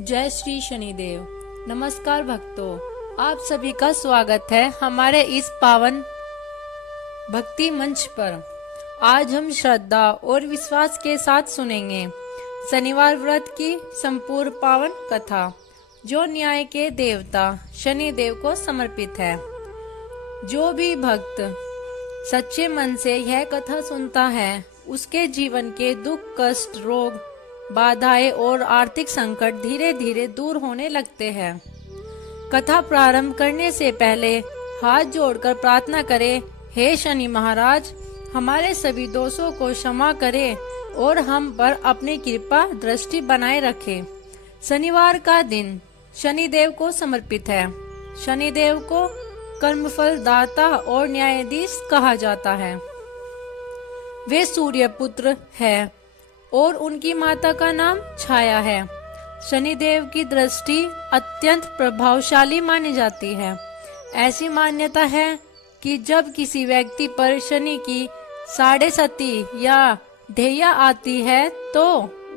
जय श्री शनिदेव। नमस्कार भक्तों, आप सभी का स्वागत है हमारे इस पावन भक्ति मंच पर। आज हम श्रद्धा और विश्वास के साथ सुनेंगे शनिवार व्रत की संपूर्ण पावन कथा, जो न्याय के देवता शनिदेव को समर्पित है। जो भी भक्त सच्चे मन से यह कथा सुनता है, उसके जीवन के दुख, कष्ट, रोग, बाधाएं और आर्थिक संकट धीरे धीरे दूर होने लगते हैं। कथा प्रारंभ करने से पहले हाथ जोड़कर प्रार्थना करें, हे शनि महाराज, हमारे सभी दोषों को क्षमा करें और हम पर अपनी कृपा दृष्टि बनाए रखें। शनिवार का दिन शनिदेव को समर्पित है। शनिदेव को कर्मफल दाता और न्यायाधीश कहा जाता है। वे सूर्य पुत्र है और उनकी माता का नाम छाया है। शनिदेव की दृष्टि अत्यंत प्रभावशाली मानी जाती है। ऐसी मान्यता है कि जब किसी व्यक्ति पर शनि की साढ़े सती या ढैया आती है तो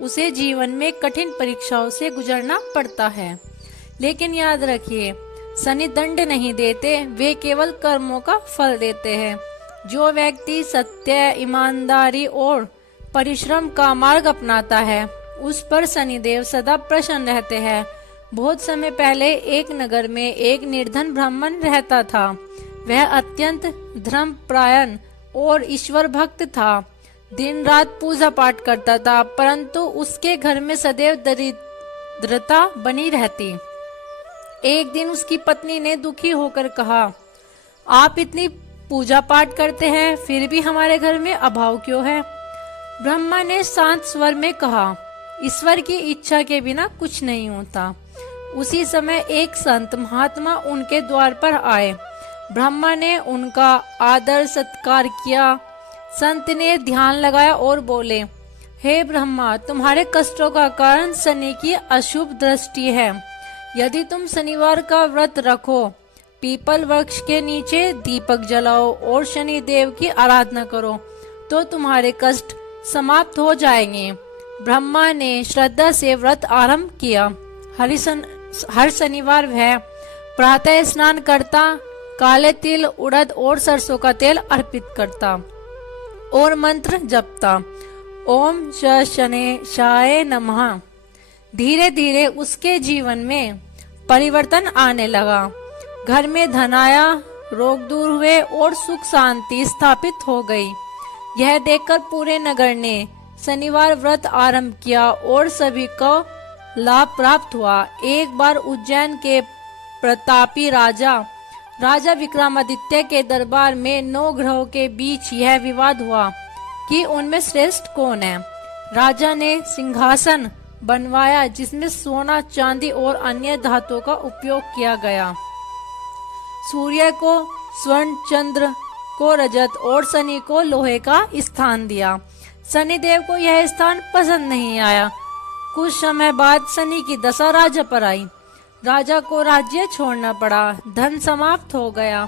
उसे जीवन में कठिन परीक्षाओं से गुजरना पड़ता है। लेकिन याद रखिए, शनि दंड नहीं देते, वे केवल कर्मों का फल देते हैं। जो व्यक्ति सत्य, ईमानदारी और परिश्रम का मार्ग अपनाता है, उस पर शनिदेव सदा प्रसन्न रहते हैं। बहुत समय पहले एक नगर में एक निर्धन ब्राह्मण रहता था। वह अत्यंत धर्मपरायण और ईश्वर भक्त था। दिन रात पूजा पाठ करता था, परंतु उसके घर में सदैव दरिद्रता बनी रहती। एक दिन उसकी पत्नी ने दुखी होकर कहा, आप इतनी पूजा पाठ करते हैं, फिर भी हमारे घर में अभाव क्यों है? ब्रह्मा ने शांत स्वर में कहा, ईश्वर की इच्छा के बिना कुछ नहीं होता। उसी समय एक संत महात्मा उनके द्वार पर आए। ब्रह्मा ने उनका आदर सत्कार किया। संत ने ध्यान लगाया और बोले, हे ब्रह्मा, तुम्हारे कष्टों का कारण शनि की अशुभ दृष्टि है। यदि तुम शनिवार का व्रत रखो, पीपल वृक्ष के नीचे दीपक जलाओ और शनि देव की आराधना करो, तो तुम्हारे कष्ट समाप्त हो जाएंगे। ब्रह्मा ने श्रद्धा से व्रत आरंभ किया। हर शनिवार वह प्रातः स्नान करता, काले तिल, उड़द और सरसों का तेल अर्पित करता और मंत्र जपता, ओम शनेशाय नमः। धीरे धीरे उसके जीवन में परिवर्तन आने लगा। घर में धन आया, रोग दूर हुए और सुख शांति स्थापित हो गई। यह देखकर पूरे नगर ने शनिवार व्रत आरंभ किया और सभी को लाभ प्राप्त हुआ। एक बार उज्जैन के प्रतापी राजा विक्रमादित्य के दरबार में 9 ग्रहों के बीच यह विवाद हुआ कि उनमें श्रेष्ठ कौन है। राजा ने सिंहासन बनवाया जिसमें सोना, चांदी और अन्य धातुओं का उपयोग किया गया। सूर्य को स्वर्ण, चंद्र को रजत और शनि को लोहे का स्थान दिया। शनिदेव को यह स्थान पसंद नहीं आया। कुछ समय बाद शनि की दशा राजा पर आई। राजा को राज्य छोड़ना पड़ा, धन समाप्त हो गया,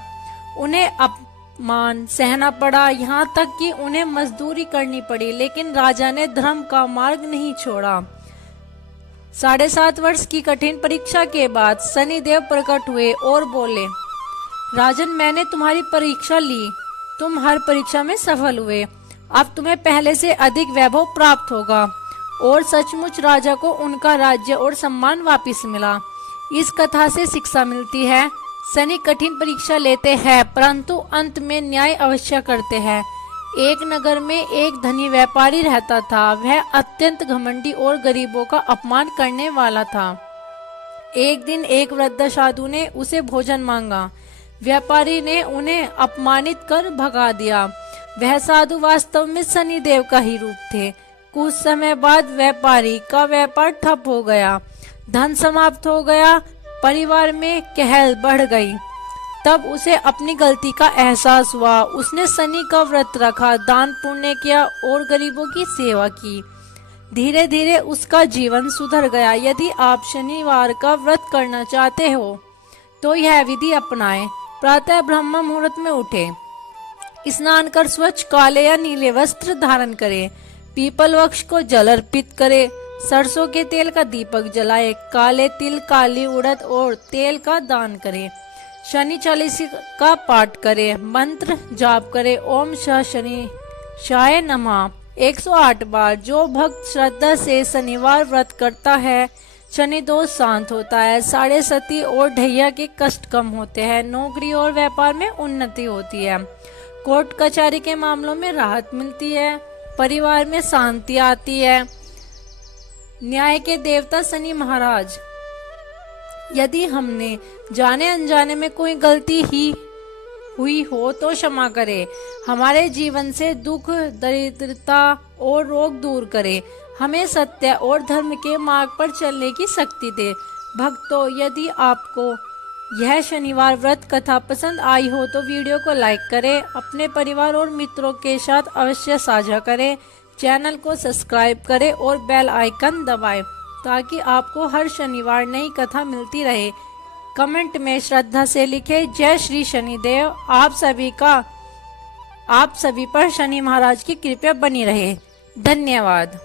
उन्हें अपमान सहना पड़ा, यहाँ तक कि उन्हें मजदूरी करनी पड़ी। लेकिन राजा ने धर्म का मार्ग नहीं छोड़ा। 7.5 वर्ष की कठिन परीक्षा के बाद शनिदेव प्रकट हुए और बोले, राजन, मैंने तुम्हारी परीक्षा ली, तुम हर परीक्षा में सफल हुए। अब तुम्हें पहले से अधिक वैभव प्राप्त होगा। और सचमुच राजा को उनका राज्य और सम्मान वापस मिला। इस कथा से शिक्षा मिलती है, शनि कठिन परीक्षा लेते हैं परंतु अंत में न्याय अवश्य करते हैं। एक नगर में एक धनी व्यापारी रहता था। वह अत्यंत घमंडी और गरीबों का अपमान करने वाला था। एक दिन एक वृद्ध साधु ने उसे भोजन मांगा। व्यापारी ने उन्हें अपमानित कर भगा दिया। वह साधु वास्तव में शनिदेव का ही रूप थे। कुछ समय बाद व्यापारी का व्यापार ठप हो गया, धन समाप्त हो गया, परिवार में कहल बढ़ गई। तब उसे अपनी गलती का एहसास हुआ। उसने शनि का व्रत रखा, दान पुण्य किया और गरीबों की सेवा की। धीरे धीरे उसका जीवन सुधर गया। यदि आप शनिवार का व्रत करना चाहते हो तो यह विधि अपनाएं। प्रातः ब्रह्म मुहूर्त में उठे, स्नान कर स्वच्छ काले या नीले वस्त्र धारण करें, पीपल वृक्ष को जल अर्पित करें, सरसों के तेल का दीपक जलाए, काले तिल, काली उड़द और तेल का दान करे, शनि चालीसा का पाठ करे, मंत्र जाप करे, ओम श शनि शाय नमः 108 बार। जो भक्त श्रद्धा से शनिवार व्रत करता है, शनि दोष शांत होता है, साढ़े सती और ढैया के कष्ट कम होते हैं, नौकरी और व्यापार में उन्नति होती है, कोर्ट कचहरी के मामलों में राहत मिलती है, परिवार में शांति आती है। न्याय के देवता शनि महाराज, यदि हमने जाने अनजाने में कोई गलती ही हुई हो तो क्षमा करे, हमारे जीवन से दुख, दरिद्रता और रोग दूर करे, हमें सत्य और धर्म के मार्ग पर चलने की शक्ति दे। भक्तों, यदि आपको यह शनिवार व्रत कथा पसंद आई हो तो वीडियो को लाइक करें, अपने परिवार और मित्रों के साथ अवश्य साझा करें, चैनल को सब्सक्राइब करें और बेल आइकन दबाएं ताकि आपको हर शनिवार नई कथा मिलती रहे। कमेंट में श्रद्धा से लिखें, जय श्री शनिदेव। आप सभी पर शनि महाराज की कृपा बनी रहे। धन्यवाद।